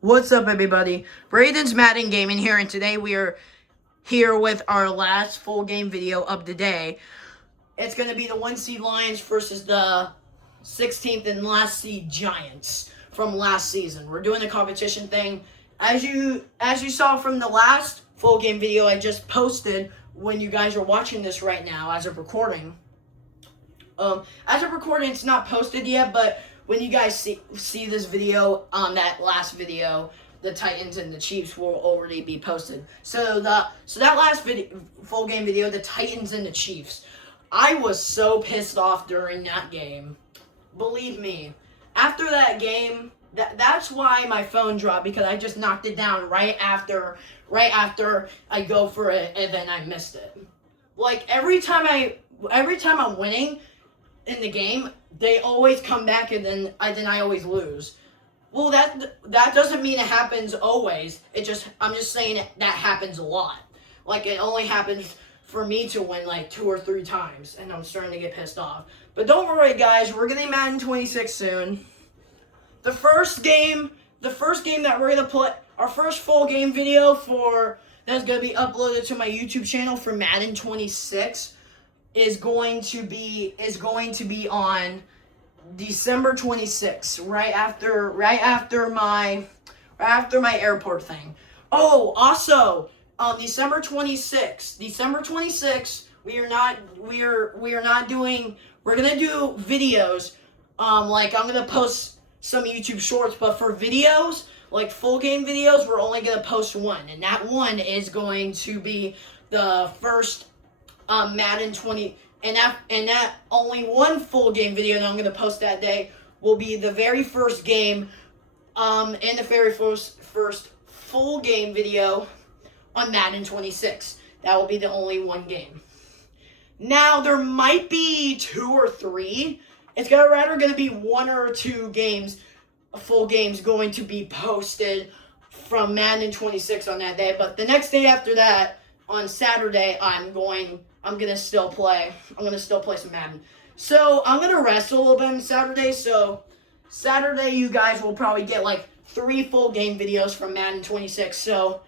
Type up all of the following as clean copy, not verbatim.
What's up, everybody? Braden's Madden Gaming here, and today we are here with our last full game video of the day. It's going to be the 1 seed Lions versus the 16th and last seed Giants from last season. We're doing a competition thing. As you saw from the last full game video I just posted when you guys are watching this right now as of recording. It's not posted yet, but when you guys see this video, that last video, the Titans and the Chiefs will already be posted. So that last full game video, the Titans and the Chiefs, I was so pissed off during that game. Believe me, after that game, that's why my phone dropped, because I just knocked it down right after I go for it, and then I missed it. Like every time I'm winning in the game, they always come back, and then I always lose. Well, that doesn't mean it happens always. I'm just saying that happens a lot. Like, it only happens for me to win like 2 or 3 times, and I'm starting to get pissed off. But don't worry, guys. We're getting Madden 26 soon. The first game that we're gonna put our first full game video for that's gonna be uploaded to my YouTube channel for Madden 26. Is going to be on December 26th, right after my airport thing. Oh, also, December 26th, we're gonna do videos. Like, I'm gonna post some YouTube shorts, but for videos, like full game videos, we're only gonna post one, and that one is going to be the first Madden 20, and that only one full game video that I'm gonna post that day will be the very first game, and the very first full game video on Madden 26. That will be the only one game. Now there might be 2 or 3. It's rather gonna be 1 or 2 games, full games, going to be posted from Madden 26 on that day. But the next day after that, on Saturday, I'm gonna still play some Madden. So I'm gonna rest a little bit on Saturday. So Saturday, you guys will probably get like 3 full game videos from Madden 26. So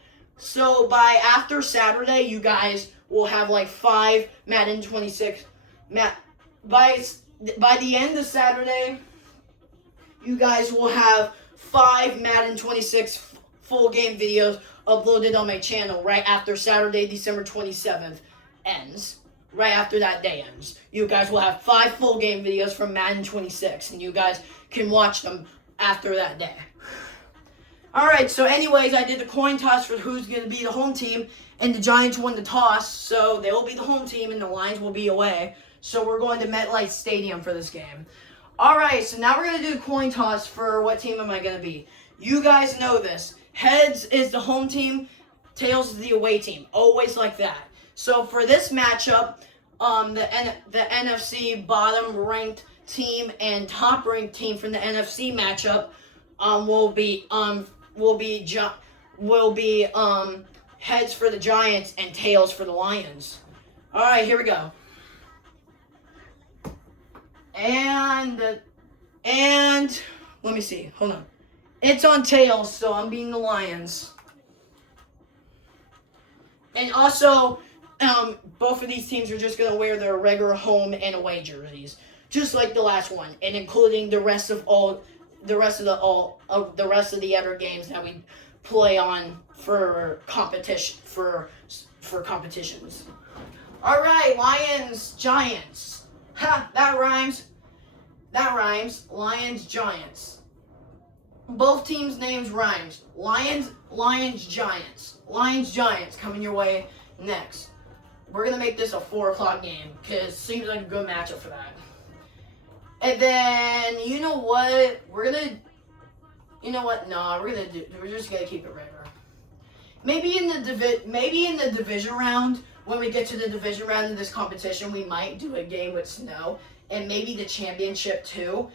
by after Saturday, you guys will have like 5 Madden 26. By the end of Saturday, you guys will have 5 Madden 26 full game videos uploaded on my channel right after Saturday, December 27th ends. Right after that day ends, you guys will have 5 full game videos from Madden 26, and you guys can watch them after that day. Alright, so anyways, I did the coin toss for who's going to be the home team, and the Giants won the toss, so they will be the home team, and the Lions will be away. So we're going to MetLife Stadium for this game. Alright, so now we're going to do the coin toss for what team am I going to be. You guys know this. Heads is the home team, tails is the away team. Always like that. So for this matchup, the NFC bottom ranked team and top ranked team from the NFC matchup will be heads for the Giants and tails for the Lions. All right, here we go. And let me see. Hold on. It's on tails, so I'm being the Lions. And also, both of these teams are just going to wear their regular home and away jerseys, just like the last one, and including the rest of the other games that we play on for competitions. All right, Lions, Giants. Ha, that rhymes. Lions, Giants. Both teams' names rhymes. Lions, Giants. Lions, Giants coming your way next. We're going to make this a 4 o'clock game, because it seems like a good matchup for that. And then, you know what? We're just going to keep it regular. Maybe in the division round, when we get to the division round of this competition, we might do a game with snow, and maybe the championship too.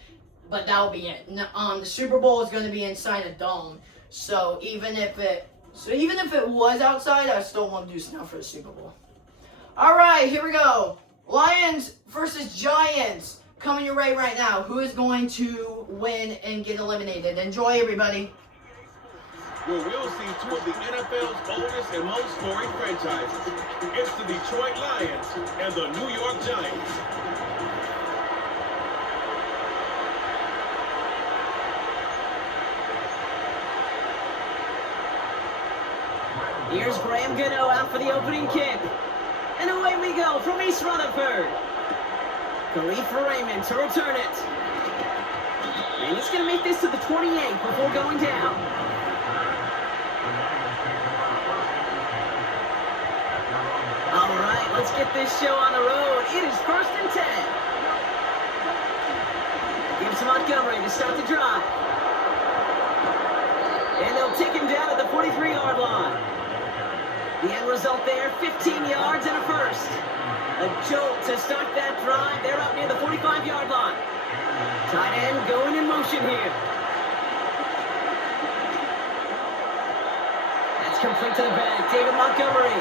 But that'll be it. The Super Bowl is going to be inside a dome. So even if it was outside, I still won't do snow for the Super Bowl. All right, here we go. Lions versus Giants. Coming your way right now. Who is going to win and get eliminated? Enjoy, everybody. where we'll see two of the NFL's oldest and most storied franchises. It's the Detroit Lions and the New York Giants. Here's Graham Gano out for the opening kick. And away we go from East Rutherford. Khalif Raymond to return it. And he's going to make this to the 28 before going down. All right, let's get this show on the road. It is 1st and 10. Gives to Montgomery to start the drive. And they'll take him down at the 43-yard line. The end result there, 15 yards and a first. A jolt to start that drive. They're up near the 45-yard line. Tight end going in motion here. That's complete to the back. David Montgomery.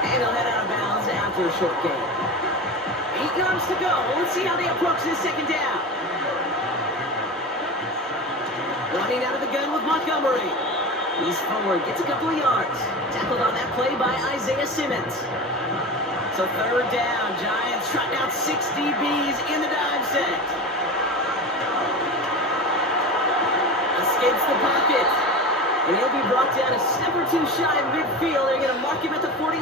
And he'll head out of bounds after a short gain. 8 yards to go. Let's see how they approach this second down. Running out of the gun with Montgomery. He's forward, gets a couple of yards. Tackled on that play by Isaiah Simmons. So 3rd down, Giants trotting out 6 DBs in the dive set. Escapes the pocket. And he'll be brought down a step or two shy of midfield. They're going to mark him at the 48.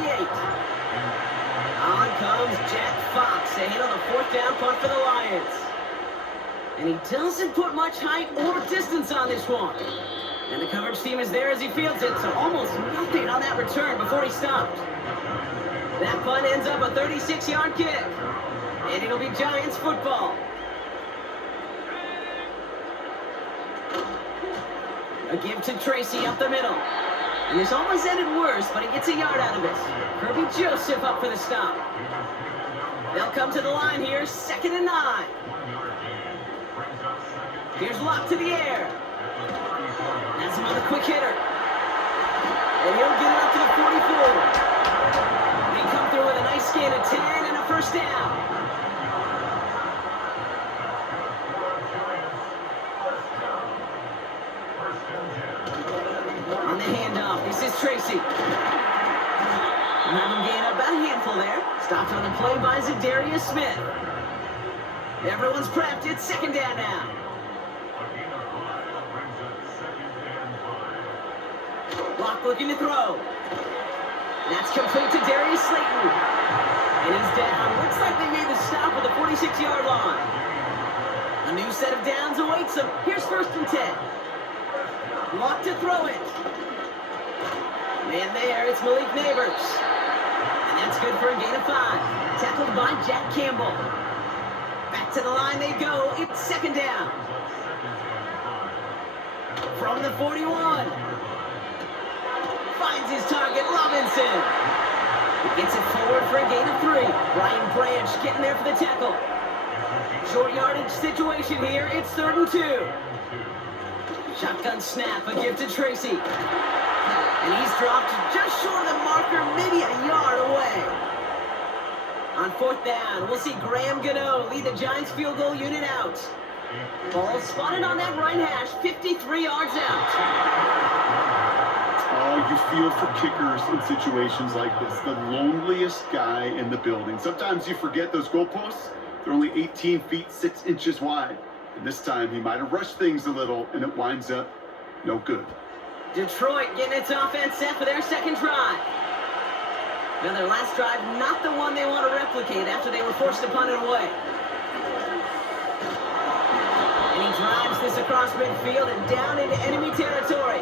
On comes Jack Fox to handle the 4th down punt for the Lions. And he doesn't put much height or distance on this one. And the coverage team is there as he fields it, so almost nothing on that return before he stopped. That punt ends up a 36-yard kick. And it'll be Giants football. A give to Tracy up the middle. And this almost ended worse, but he gets a yard out of it. Kirby Joseph up for the stop. They'll come to the line here, 2nd and 9. Here's Locke to the air. That's another quick hitter. And he'll get it up to the 44. They come through with a nice gain of 10 and a 1st down. On the handoff, this is Tracy. Have him gain about a handful there. Stopped on the play by Zadarius Smith. Everyone's prepped. It's 2nd down now. Locke looking to throw. That's complete to Darius Slayton. And he's down. Looks like they made the stop at the 46-yard line. A new set of downs awaits them. Here's 1st and 10. Locke to throw it. Man there, it's Malik Neighbors. And that's good for a gain of 5. Tackled by Jack Campbell. Back to the line they go. It's 2nd down. From the 41. Finds his target, Robinson. He gets it forward for a gain of 3. Brian Branch getting there for the tackle. Short yardage situation here. It's 3rd and 2. Shotgun snap, a give to Tracy. And he's dropped just short of the marker, maybe a yard away. On 4th down, we'll see Graham Gano lead the Giants field goal unit out. Ball spotted on that right hash, 53 yards out. Oh, you feel for kickers in situations like this. The loneliest guy in the building. Sometimes you forget those goalposts. They're only 18 feet, 6 inches wide. And this time he might have rushed things a little, and it winds up no good. Detroit getting its offense set for their 2nd drive. Now their last drive, not the one they want to replicate after they were forced to punt it away. And he drives this across midfield and down into enemy territory.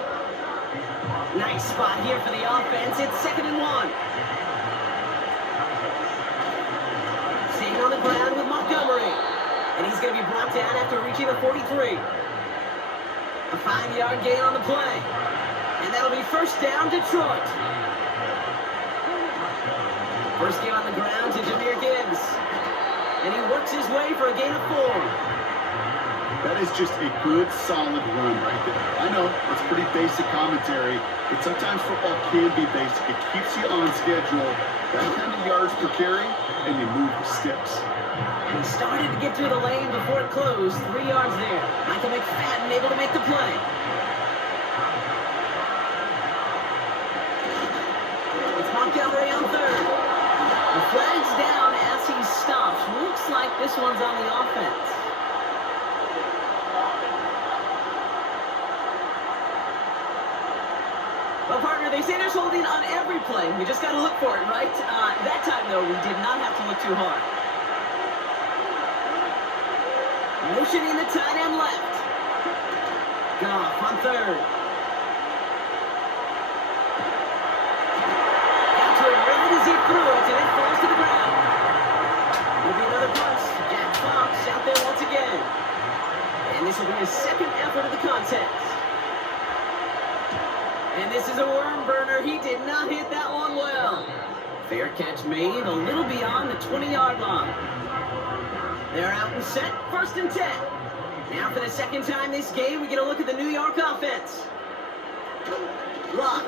Nice spot here for the offense. It's 2nd and 1. Staying on the ground with Montgomery. And he's going to be brought down after reaching the 43. A 5-yard gain on the play. And that'll be 1st down, Detroit. First game on the ground to Jahmyr Gibbs. And he works his way for a gain of 4. That is just a good, solid run right there. I know, it's pretty basic commentary, but sometimes football can be basic. It keeps you on schedule. That kind of yards per carry, and you move the sticks. He started to get through the lane before it closed. 3 yards there. Michael McFadden able to make the play. Yeah, they say there's holding on every play. We just got to look for it, right? That time, though, we did not have to look too hard. Motioning the tight end left. Goff on third. Got to it right as he threw it, and it falls to the ground. Will be another punt. Jack Fox out there once again. And this will be his second effort of the contest. And this is a worm burner. He did not hit that one well. Fair catch made a little beyond the 20-yard line. They're out and set, 1st and 10. Now for the second time this game, we get a look at the New York offense. Lock.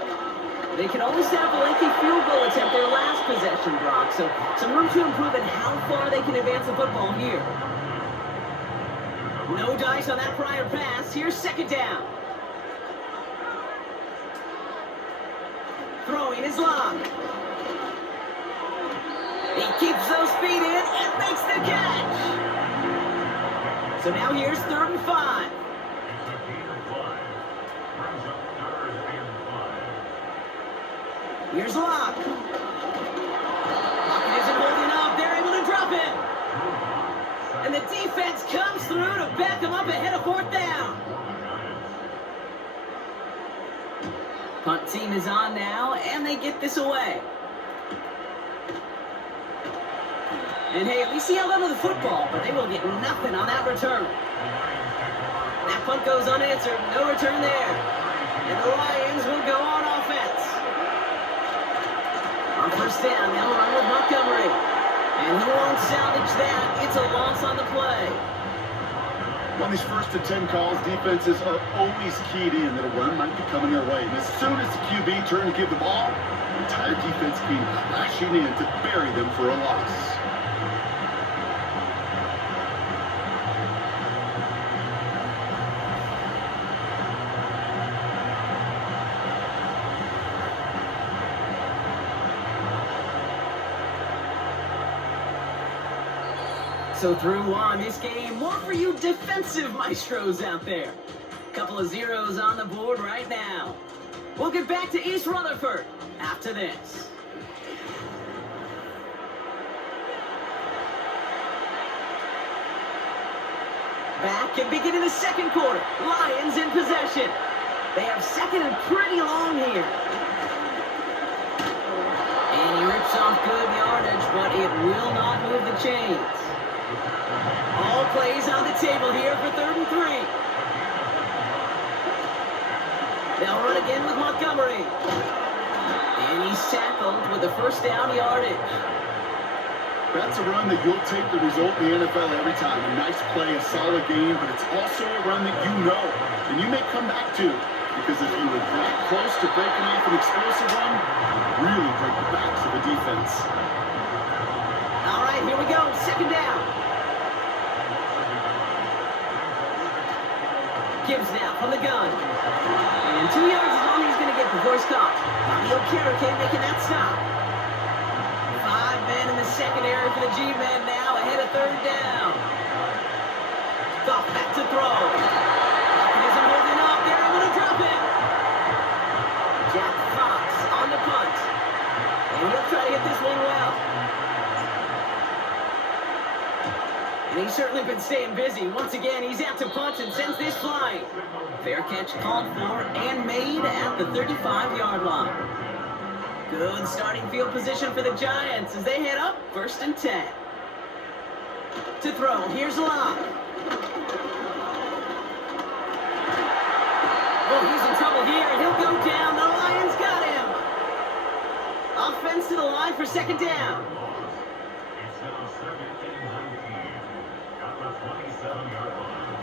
They can only set up a lengthy field goal attempt their last possession, Brock. So some room to improve in how far they can advance the football here. No dice on that prior pass. Here's 2nd down. Throwing is Lock. He keeps those feet in and makes the catch. So now here's 3rd and 5. Here's Lock. Lockett isn't holding up. They're able to drop him. And the defense comes through to back him up ahead of 4th down. Punt team is on now, and they get this away. And hey, at least he held on to the football, but they will get nothing on that return. That punt goes unanswered, no return there. And the Lions will go on offense. On 1st down, they'll run with Montgomery. And he won't salvage that. It's a loss on the play. On these 1st and 10 calls, defenses are always keyed in that a run might be coming their way. And as soon as the QB turns to give the ball, the entire defense came crashing in to bury them for a loss. So through on this game, more for you defensive maestros out there. Couple of zeros on the board right now. We'll get back to East Rutherford after this. Back and beginning the 2nd quarter. Lions in possession. They have 2nd and pretty long here. And he rips off good yardage, but it will not move the chains. All plays on the table here for 3rd and 3. They'll run again with Montgomery. And he's tackled with the 1st down yardage. That's a run that you'll take the result in the NFL every time. A nice play, a solid game, but it's also a run that you know and you may come back to. Because if you were that close to breaking off an explosive run, you really break the backs of the defense. All right, here we go. 2nd down. Gibbs now from the gun. And 2 yards is all he's going to get before he's caught. Bobby Okereke making that stop. 5 men in the secondary for the G-men now ahead of 3rd down. Goff back to throw. Lockett isn't holding up. They're able to drop him. Jack Fox on the punt. And he'll try to hit this one well. And he's certainly been staying busy. Once again, he's out to punt and sends this flying. Fair catch called for and made at the 35-yard line. Good starting field position for the Giants as they head up 1st and 10. To throw, here's Lock. Oh, he's in trouble here. He'll go down. The Lions got him. Offense to the line for 2nd down.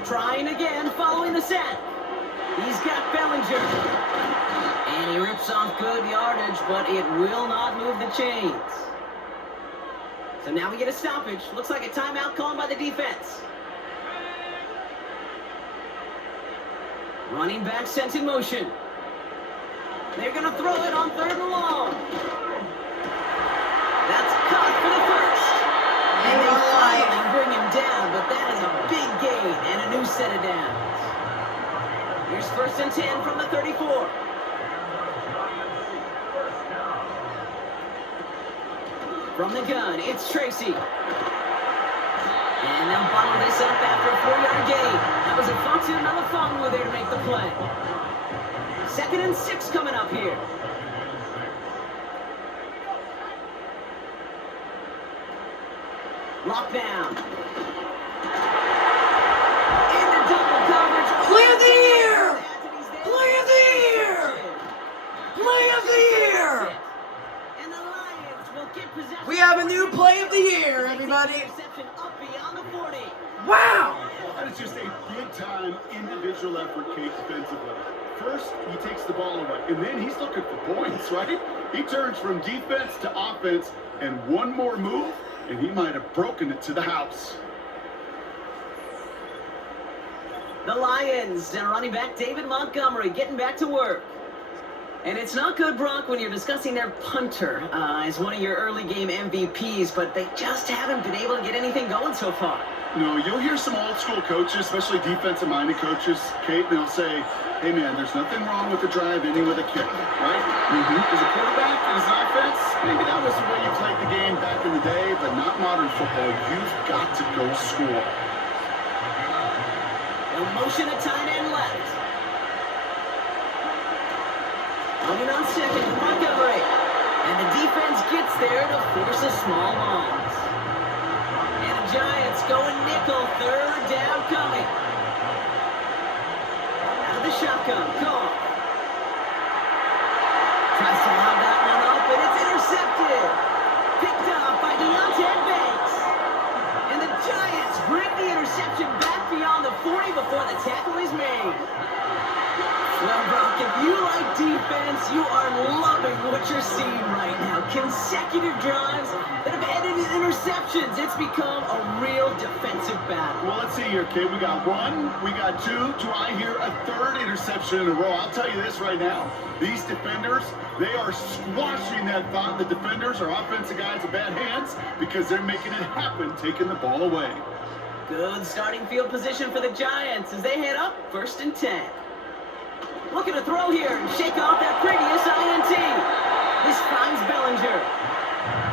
Trying again, following the set. He's got Bellinger. And he rips off good yardage, but it will not move the chains. So now we get a stoppage. Looks like a timeout called by the defense. Running back sent in motion. They're going to throw it on 3rd and long. That's caught for the 1st. And they finally bring him down, but that is a big gain and a new set of downs. Here's 1st and 10 from the 34. From the gun, it's Tracy. And they'll bottle this up after a 4-yard gain. That was a Fox and another Fongwu there to make the play. 2nd and 6 coming up here. Lockdown. Into double coverage. Play of the year! Play of the year! Play of the year! And the Lions will get possession. We have a new play of the year, everybody. Interception up beyond the 40. Wow! That is just a big-time individual effort, Kate, defensively. First, he takes the ball away, and then he's looking for points, right? He turns from defense to offense, and one more move, and he might have broken it to the house. The Lions and running back David Montgomery getting back to work. And it's not good, Brock, when you're discussing their punter as one of your early game MVPs, but they just haven't been able to get anything going so far. No, you'll hear some old school coaches, especially defensive-minded coaches, Kate, and they'll say, hey, man, there's nothing wrong with the drive ending with a kick, right? As a quarterback, as an offense, maybe that was the way you played the game back in the day, but not modern football. You've got to go score. A motion at tight end left. Running on 2nd, Montgomery. And the defense gets there to force a small loss. And the Giants going nickel, 3rd down coming. Out of the shotgun, Goff. Tries to lob that one up, and it's intercepted. Picked up by Deontay Banks. And the Giants bring the interception back beyond the 40 before the tackle is made. Well, Brock, if you like defense, you are loving what you're seeing right now. Consecutive drives that have ended in interceptions. It's become a real defensive battle. Well, let's see here, Kate. We got 1, we got 2. Do I hear a 3rd interception in a row? I'll tell you this right now. These defenders, they are squashing that thought. The defenders are offensive guys with bad hands because they're making it happen, taking the ball away. Good starting field position for the Giants as they head up 1st and 10. Looking to throw here and shake off that previous INT. This finds Bellinger.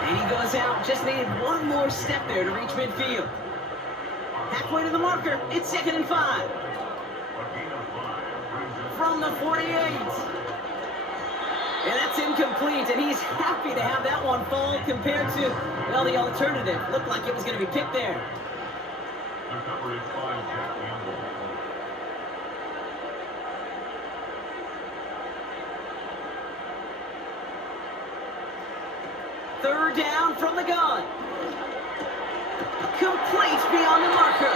And he goes out. Just needed one more step there to reach midfield. Halfway to the marker. It's 2nd and 5. From the 48. And that's incomplete. And he's happy to have that one fall compared to, well, the alternative. Looked like it was going to be picked there. Third down from the gun. Complete beyond the marker.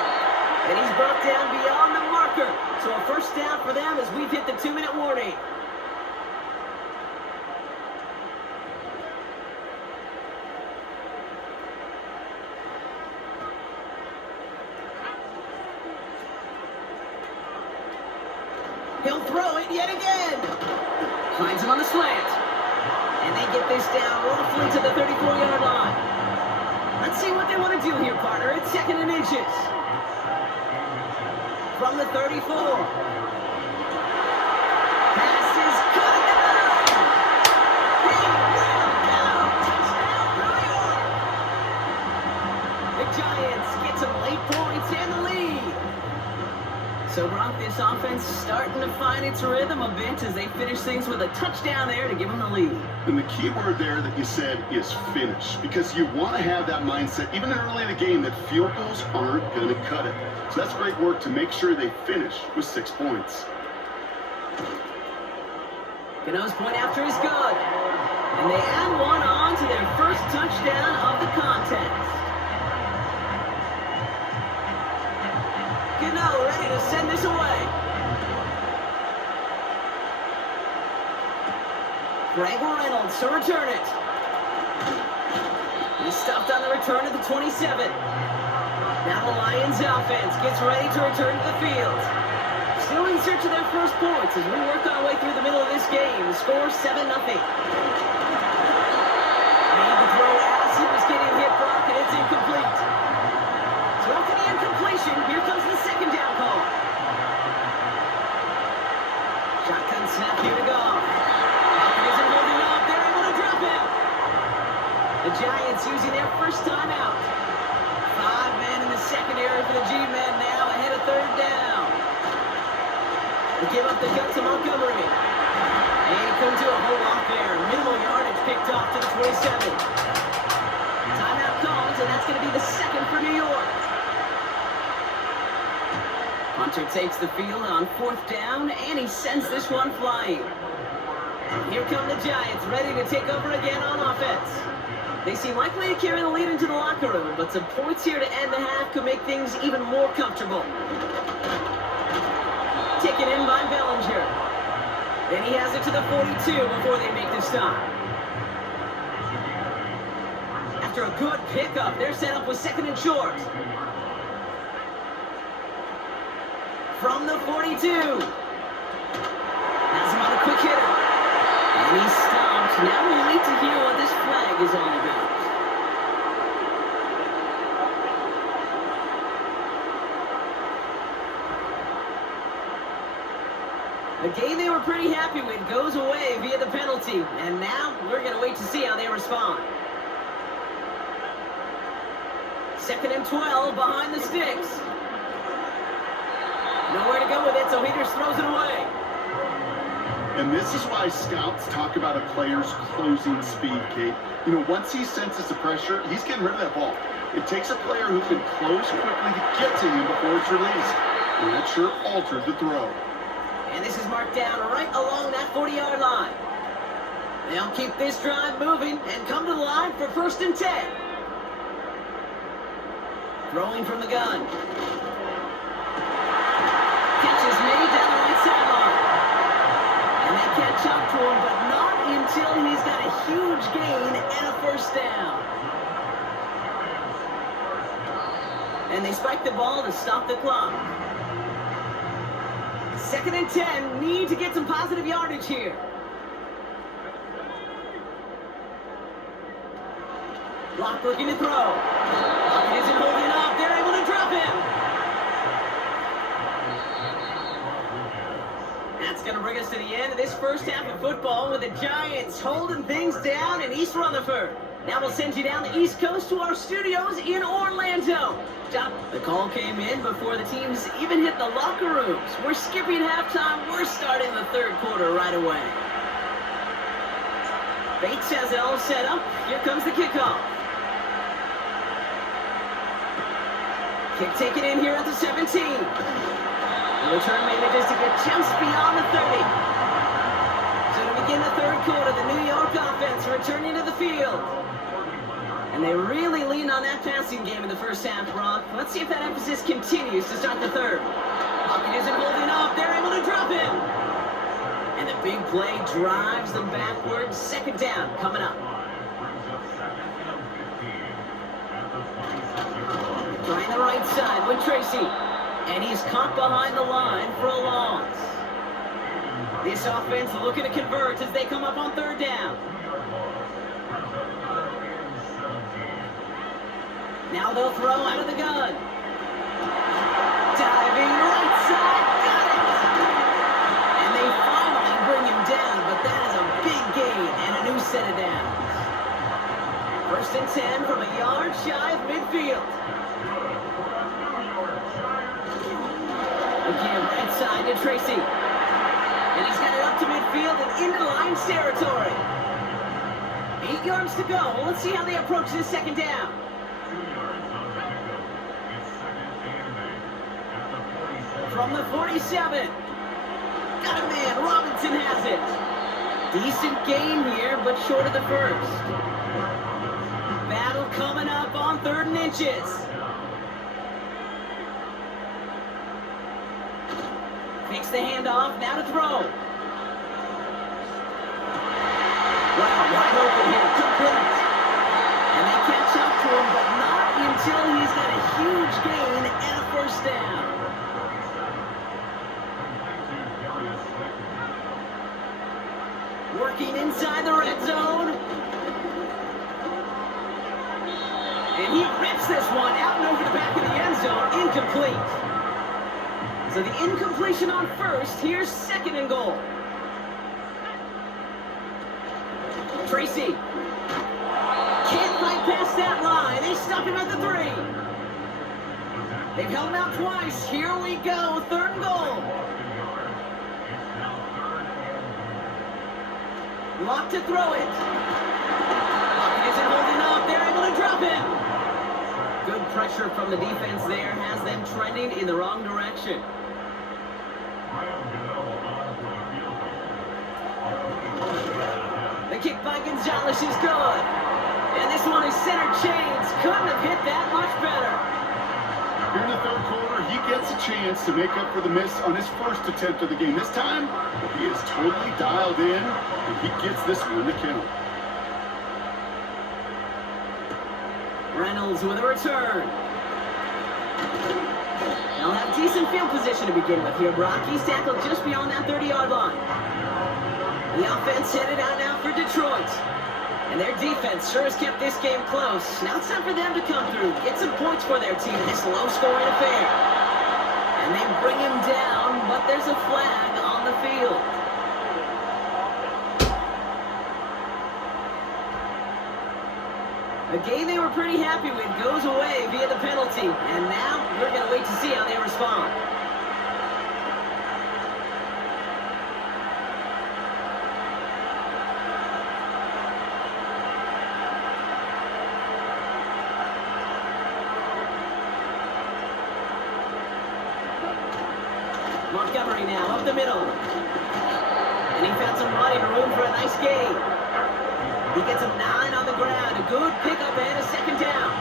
And he's brought down beyond the marker. So a 1st down for them as we've hit the 2-minute warning. He'll throw it yet again. Finds him on the slant. And they get this down roughly to the 34-yard line. Let's see what they want to do here, partner. It's 2nd and inches. From the 34. Pass is good enough. He will go. Touchdown, New York. The Giants get some late points and the lead. So, Brock, this offense starting to find its rhythm a bit as they finish things with a touchdown there to give them the lead. And the key word there that you said is finish, because you want to have that mindset, even early in the game, that field goals aren't going to cut it. So that's great work to make sure they finish with 6 points. Gano's point after is good. And they add one on to their first touchdown of the contest. Gano ready to send this away. Greg Reynolds to return it. He's stopped on the return at the 27. Now the Lions offense gets ready to return to the field. Still in search of their first points as we work our way through the middle of this game. The score 7-0. Made the throw as he was getting hit, Brock, and it's incomplete. So after the incompletion, here comes the 2nd down call. Shotgun snap here to go. Falcon isn't holding up. There Giants using their first timeout. 5 men in the secondary for the G-men now ahead of third down. They give up the cut to Montgomery. And he couldn't do a whole lot there. Minimal yardage picked off to the 27. Timeout calls, and that's going to be the second for New York. Hunter takes the field on fourth down, and he sends this one flying. Here come the Giants, ready to take over again on offense. They seem likely to carry the lead into the locker room, but some points here to end the half could make things even more comfortable. Taken in by Bellinger. Then he has it to the 42 before they make the stop. After a good pickup, they're set up with second and short. From the 42. Has him on a quick hitter. And he stopped. Now we'll wait to hear what this flag is all about. The game they were pretty happy with goes away via the penalty. And now we're going to wait to see how they respond. Second and 12 behind the sticks. Nowhere to go with it, so he just throws it away. And this is why scouts talk about a player's closing speed, Kate. You know, once he senses the pressure, he's getting rid of that ball. It takes a player who can close quickly to get to him before it's released. And that sure altered the throw. And this is marked down right along that 40-yard line. They'll keep this drive moving and come to the line for first and 10. Throwing from the gun. Catch is made down the right sideline. And they catch up to him, but not until he's got a huge gain and a first down. And they spike the ball to stop the clock. Second and 10, need to get some positive yardage here. Block looking to throw. Lockett isn't holding up, they're able to drop him. That's going to bring us to the end of this first half of football with the Giants holding things down in East Rutherford. Now we'll send you down the East Coast to our studios in Orlando. John, the call came in before the teams even hit the locker rooms. We're skipping halftime. We're starting the third quarter right away. Bates has it all set up. Here comes the kickoff. Kick taken in here at the 17. The return manages to get just beyond the 30. So to begin the third quarter, the New York offense returning to the field. And they really leaned on that passing game in the first half, Brock. Let's see if that emphasis continues to start the third. Lockett isn't holding up. They're able to drop him. And the big play drives them backwards. Second down coming up. Trying the right side with Tracy. And he's caught behind the line for a loss. This offense looking to convert as they come up on third down. Now they'll throw out of the gun. Diving right side, got it! And they finally bring him down, but that is a big gain and a new set of downs. First and 10 from a yard shy of midfield. Again, right side to Tracy. And he's got it up to midfield and into Lions territory. 8 yards to go. Well, let's see how they approach this second down. From the 47. Got a man. Robinson has it. Decent gain here, but short of the first. Battle coming up on 3rd and inches. Makes the handoff, now to throw. Wow, wide open here, complete. And they catch up to him, but not until he's got a huge gain and a first down. Working inside the red zone. And he rips this one out and over the back of the end zone, incomplete. So the incompletion on first, here's second and goal. Tracy can't find past that line. They stop him at the 3. They've held him out twice. Here we go. 3rd and goal. Lock to throw it. Lockett isn't holding up. They're able to drop him. Good pressure from the defense there has them trending in the wrong direction. The kick by Gonzalez is good. And this one is center chains. Couldn't have hit that much better. Here in the 3rd quarter, he gets a chance to make up for the miss on his first attempt of the game. This time, he is totally dialed in, and he gets this one to count. Reynolds with a return. They'll have decent field position to begin with here, Brock. He's tackled just beyond that 30-yard line. The offense headed out now for Detroit. And their defense sure has kept this game close. Now it's time for them to come through, get some points for their team in this low-scoring affair. And they bring him down, but there's a flag on the field. A game they were pretty happy with goes away via the penalty. And now we're going to wait to see how they respond. Montgomery now up the middle. And he found some running room for a nice gain. He gets him 9 on the ground. A good pickup and a 2nd down.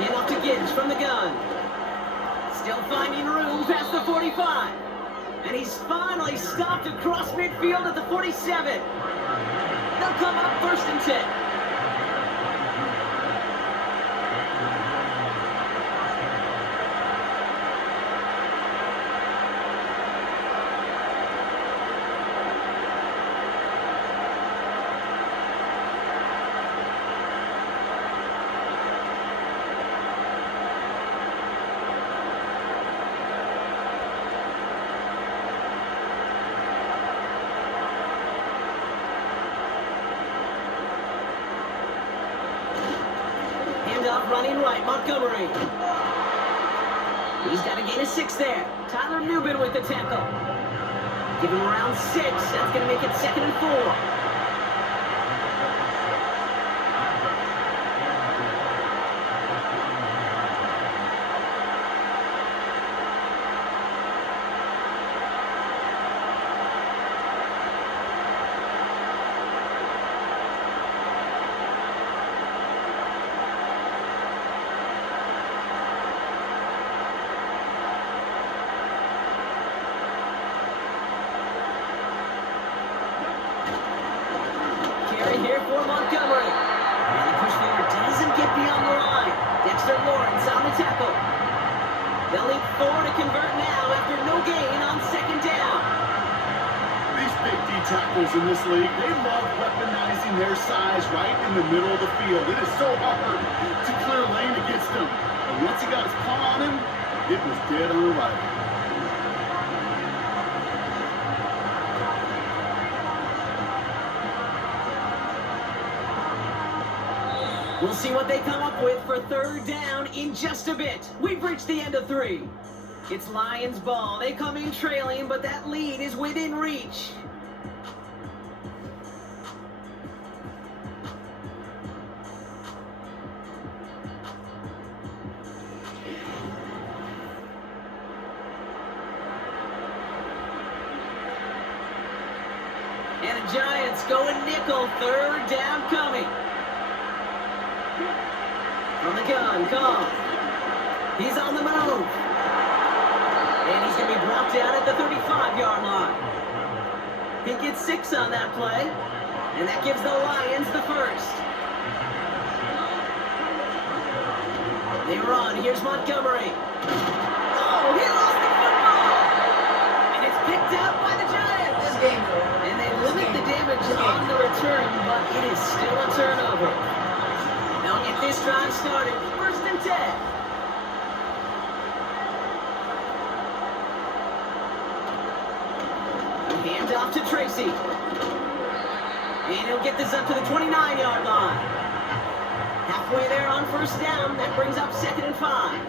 In off to Gibbs from the gun. Still finding room past the 45. And he's finally stopped across midfield at the 47. They'll come up 1st and 10. Up running right, Montgomery. He's got to gain a 6 there. Tyler Newbin with the tackle. Give him around 6. That's going to make it 2nd and 4. Here for Montgomery. And the push forward doesn't get beyond the line. Dexter Lawrence on the tackle. They'll leap 4 to convert now after no gain on 2nd down. These big D tackles in this league, they love weaponizing their size right in the middle of the field. It is so hard to clear lane against him. And once he got his paw on him, it was dead on arrival. We'll see what they come up with for 3rd down in just a bit. We've reached the end of 3. It's Lions ball. They come in trailing, but that lead is within reach. And the Giants going nickel. 3rd down coming. From the gun, Cobb. He's on the move. And he's going to be brought down at the 35-yard line. He gets 6 on that play. And that gives the Lions the 1st. They run. Here's Montgomery. Oh, he lost the football. And it's picked up by the Giants. This game's over. And they limit the damage on the return, but it is still a turnover. They'll get this drive started. 1st and 10. Hand off to Tracy. And he'll get this up to the 29-yard line. Halfway there on 1st down. That brings up 2nd and 5.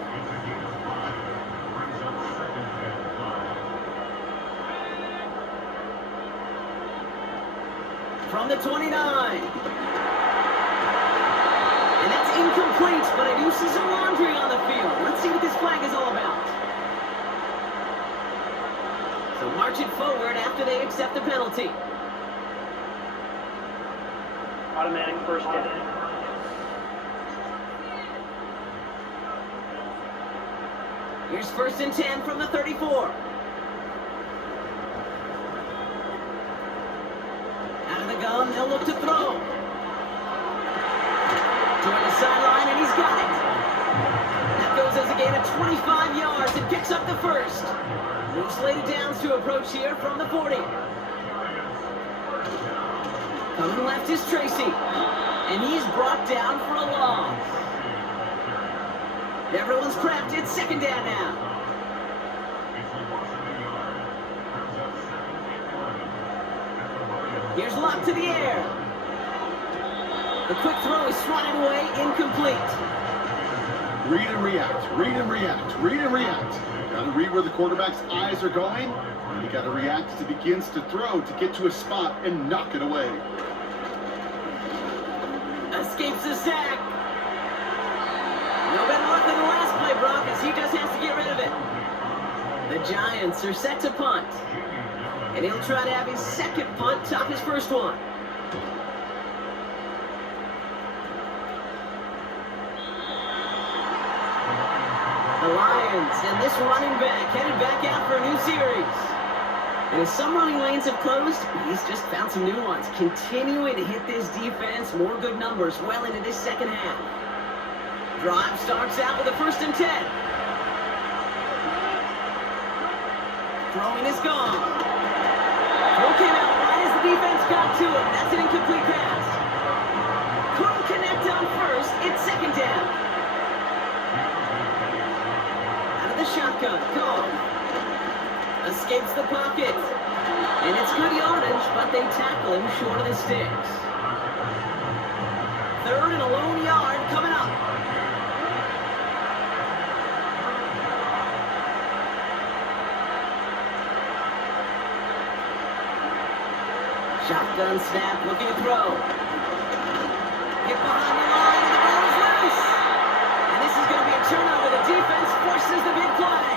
From the 29. And that's incomplete, but I do see some laundry on the field. Let's see what this flag is all about. So march it forward after they accept the penalty. Automatic 1st down. Here's 1st and 10 from the 34. Out of the gun, they'll look to throw. Toward the sideline, and he's got it. That goes as a gain of 25 yards and picks up the 1st. Moves later downs to approach here from the 40. Coming left is Tracy. And he's brought down for a loss. Everyone's prepped. It's 2nd down now. Here's Locke to the air. The quick throw is swatted away, incomplete. Read and react, read and react, read and react. Got to read where the quarterback's eyes are going, and you got to react as he begins to throw to get to a spot and knock it away. Escapes the sack. No better luck than the last play, Brock, as he just has to get rid of it. The Giants are set to punt. And he'll try to have his 2nd punt top his 1st one. The Lions and this running back headed back out for a new series. And as some running lanes have closed, he's just found some new ones, continuing to hit this defense more good numbers well into this 2nd half. Drive starts out with a 1st and 10. Throwing is gone. Throw came out right as the defense got to him. That's an incomplete pass. Couldn't connect on 1st. It's 2nd down. Out of the shotgun. Gone. Escapes the pocket. And it's good yardage, but they tackle him short of the sticks. 3rd and a lone yard coming up. Shotgun snap, looking to throw. Hit behind the line, and the ball is loose. And this is going to be a turnover. The defense forces the big play.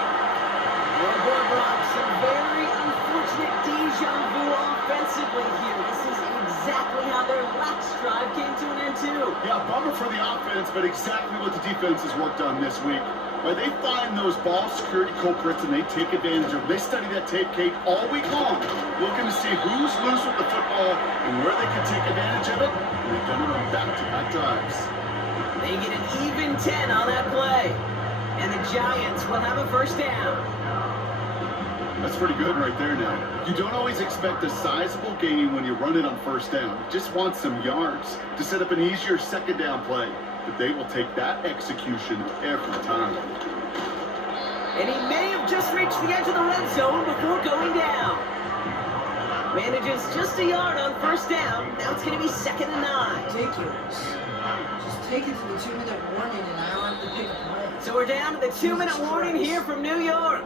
Oh boy, Brock, some very unfortunate deja vu offensively here. This is exactly how their last drive came to an end too. Yeah, bummer for the offense, but exactly what the defense has worked on this week. Where they find those ball security culprits and they take advantage of them. They study that tape, Kate, all week long, looking to see who's loose with the football and where they can take advantage of it. And they've done it on back-to-back drives. They get an even 10 on that play. And the Giants will have a 1st down. That's pretty good right there now. You don't always expect a sizable gain when you run it on 1st down. You just want some yards to set up an easier 2nd down play. But they will take that execution every time. And he may have just reached the edge of the red zone before going down. Manages just a yard on 1st down. Now it's going to be 2nd and 9. Ridiculous. Just take it to the 2-minute warning and I don't have to pick a play. So we're down to the 2-minute warning here from New York.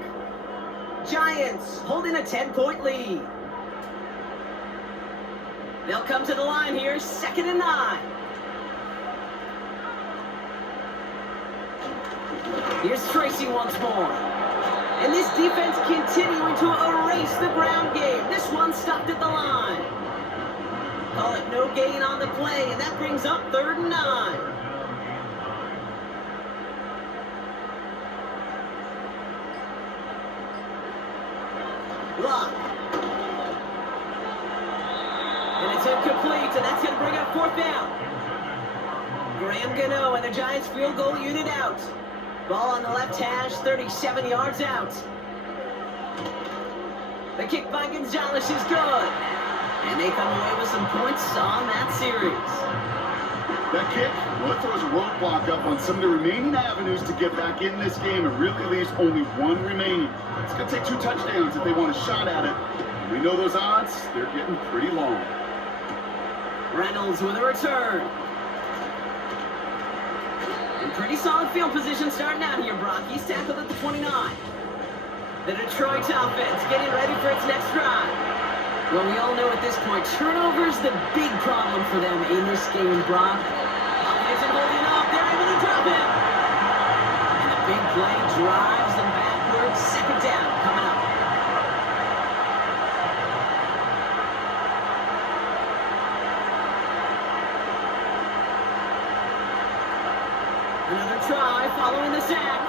Giants holding a 10-point lead. They'll come to the line here, 2nd and 9. Here's Tracy once more. And this defense continuing to erase the ground game. This one stopped at the line. Call it no gain on the play, and that brings up 3rd and 9. Locke. And it's incomplete, and that's going to bring up 4th down. Graham Gano and the Giants field goal unit out. Ball on the left hash, 37 yards out. The kick by Gonzalez is good. And they come away with some points on that series. That kick, well, it throws a roadblock up on some of the remaining avenues to get back in this game and really leaves only one remaining. It's going to take 2 touchdowns if they want a shot at it. And we know those odds, they're getting pretty long. Reynolds with a return. In pretty solid field position starting out here, Brock. He's tackled at the 29. The Detroit offense getting ready for its next drive. Well, we all know at this point, turnover's the big problem for them in this game, Brock. Pocket isn't holding up. They're able to drop it. And the big play drives them backwards. Second down coming up. Another try following the sack.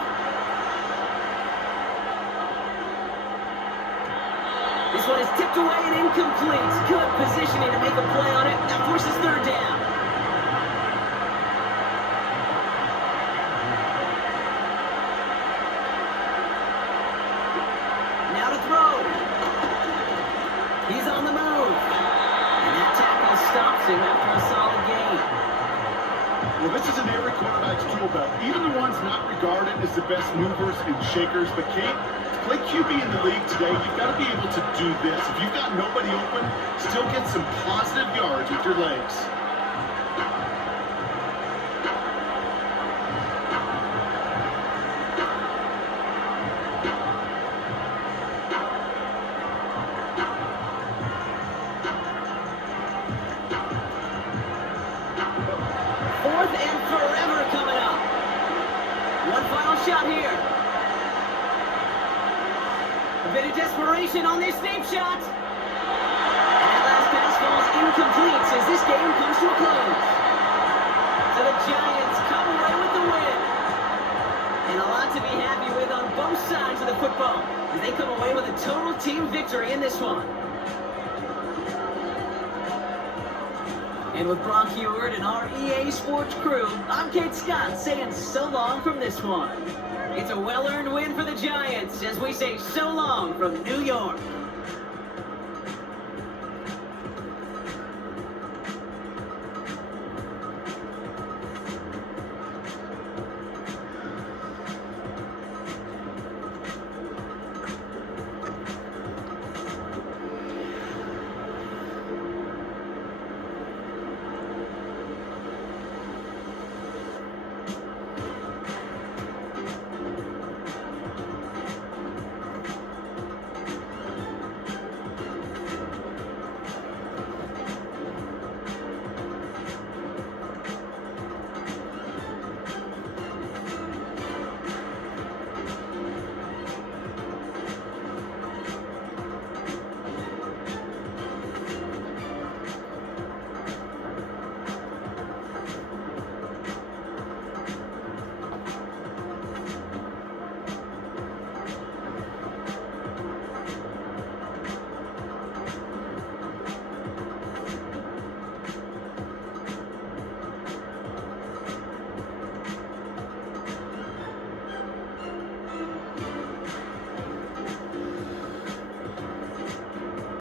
This one is tipped away and incomplete. Good positioning to make a play on it. That forces third down. Now to throw. He's on the move. And that tackle stops him after a solid gain. Well, this is an every quarterback's tool belt. Even the ones not regarded as the best movers and shakers. But Kate, to play QB in the league today, you've got to be able to do this. If you've got nobody open, still get some positive yards with your legs. Fourth and forever coming up. One final shot here. A bit of desperation on this deep shot. And that last pass falls incomplete as this game comes to a close. So the Giants come away with the win. And a lot to be happy with on both sides of the football as they come away with a total team victory in this one. And with Brock Heward and our EA Sports crew, I'm Kate Scott saying so long from this one. It's a well-earned win for the Giants as we say so long from New York.